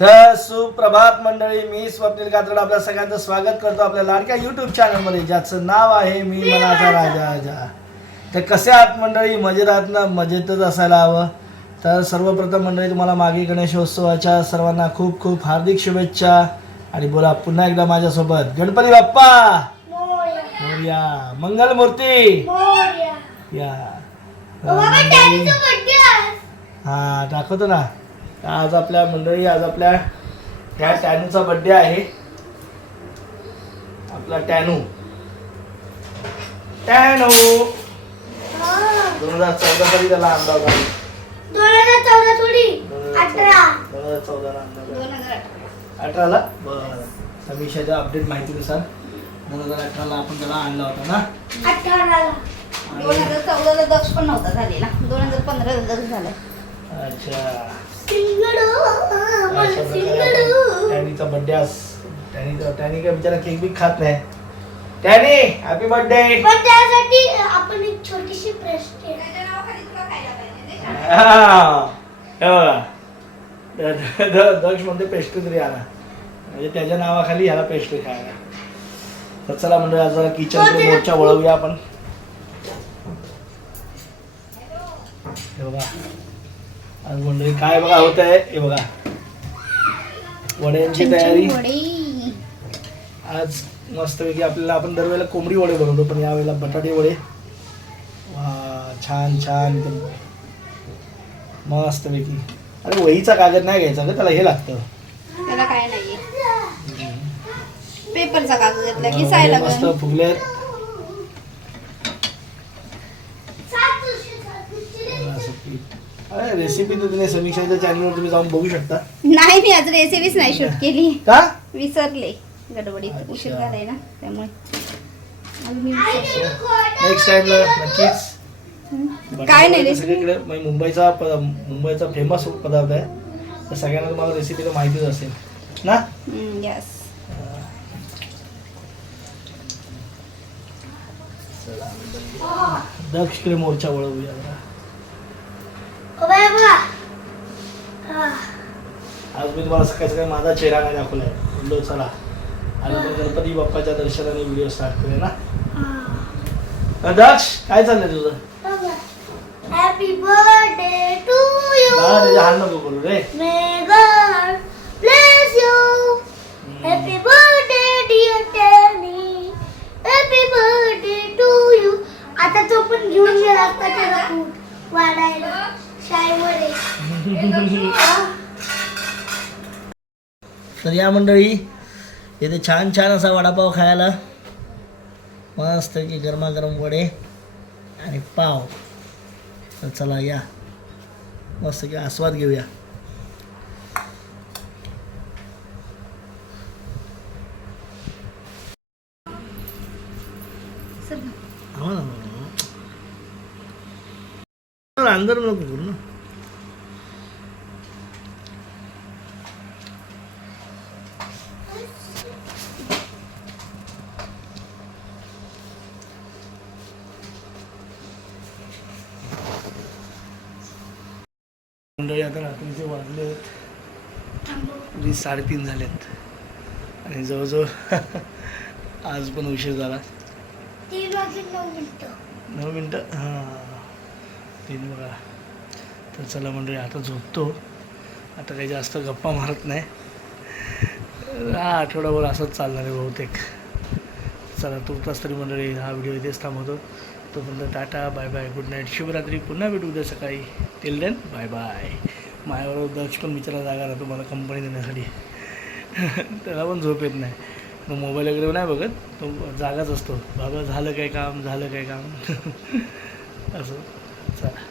तर सुप्रभात मंडळी मी स्वप्नील कात्रड आपल्या सगळ्यांचं स्वागत करतो आपल्या लाडक्या युट्यूब चॅनलमध्ये ज्याचं नाव आहे मी मनाचा राजा राजा. तर कसे आहात मंडळी? मजेत आहात ना? मजेतच असायला हवं. तर सर्वप्रथम मंडळी तुम्हाला मागे गणेशोत्सवाच्या सर्वांना खूप खूप हार्दिक शुभेच्छा. आणि बोला पुन्हा एकदा माझ्यासोबत गणपती बाप्पा! मोरया. मंगलमूर्ती या. हा दाखवतो ना. आज आपल्या मंडळी आज आपल्या त्या टॅनूचा बड्डे आहे. आपला टॅनू. टॅनू! दोन हजार चौदा साली त्याला आणला होता दोन हजार चौदा थोडी. दोन हजार अठरा. दोन हजार चौदाला आणला होता. दोन हजार अठराला? बरं समीक्षाच्या अपडेट माहितीनुसार दोन हजार अठराला आपण त्याला आणला होता ना? अठराला. दोन हजार चौदाला दक्ष पण नव्हता झालेला. दोन हजार पंधराला दक्ष झालाय अच्छा. अशा प्रकारे टॅनीचा बड्डे आज टॅनी टॅनी काय बिचारा केक बी खात नाही. टॅनी हॅपी बर्थडे पण त्यासाठी आपण एक छोटीशी प्रश्न दक्ष म्हणते पेस्ट्री तरी आणा. म्हणजे त्याच्या नावाखाली ह्याला पेस्ट्री खायला. तर चला म्हणजे आज जरा किचन मोर्चा वळवूया आपण. हे आज मंडळी काय बघा होत आहे हे बघा. वड्यांची तयारी. आज मस्तपैकी आपल्याला आपण दरवेळेला कोंबडी वडे बनवतो पण यावेळेला बटाटे वडे. वा छान छान. एकदम मस्तपैकी. अरे वहीचा कागद नाही घ्यायचा का त्याला हे लागतं. त्याला काय नाहीये. पेपरचा कागद घेतला की साय मस्त फुगले अरे रेसिपी तर तुम्ही समीक्षाच्या चॅनलवर तुम्ही जाऊन बघू शकता. नाही मी आज रेसिपीच नाही शूट केली. का? विसरले. गडबडीत उशीर. झालाय ना त्यामुळे. नेक्स्ट टाइमला नक्कीच. काय नाही रेसिपी सगळीकडे म्हणजे मुंबईचा प- मुंबईचा फेमस पदार्थ आहे. तर सगळ्यांना तुम्हाला रेसिपी तर माहितीच असेल. ना? यस दक्षिकडे मोर्चा वळवूया. जरा. ओ बाय बघा हा. आज मी तुम्हाला सकाळी सकाळी माझा चेहरा नाही दाखवलाय? म्हणलो चला. आज आपण गणपती बाप्पाच्या दर्शनाने व्हिडिओ स्टार्ट करूया ना? हा. दक्ष काय चाललंय तुझं. हॅपी बर्थडे टू बाळा यू त्याच्या हात नको करू रे. May God bless you happy birthday dear Tanny happy birthday to you आता तो पण घेऊन गेला असता त्याला वाढायला. तर या मंडळी इथे छान छान असा वडापाव खायला. मस्त की गरमागरम वडे आणि पाव. तर चला या. मस्त की आस्वाद घेऊया. हो ना अंदर नको करू ना मंडळी आता रात्रीचे वाजले आहेत वीस साडेतीन झालेत. आणि जवळजवळ आज पण उशीर झाला. नऊ मिनटं? हां. तीन बघा तर चला मंडळी आता झोपतो. आता काही जास्त गप्पा मारत नाही. हा आठवडाभर असंच चालणार आहे बहुतेक. चला तुर्तास तरी मंडळी हा व्हिडिओ इथेच थांबवतो. तोपर्यंत Tata bye bye good night Shivratri पुन्हा भेटू उद्या सकाळी. टिल देन बाय बाय माझ्याबरोबर दक्ष पण विचारा जागा राहतो मला कंपनी देण्यासाठी. त्याला पण झोप येत नाही. तो मोबाईल वगैरे नाही बघत तो जागाच असतो. बाबा झालं काय काम? झालं काय काम? असं. चला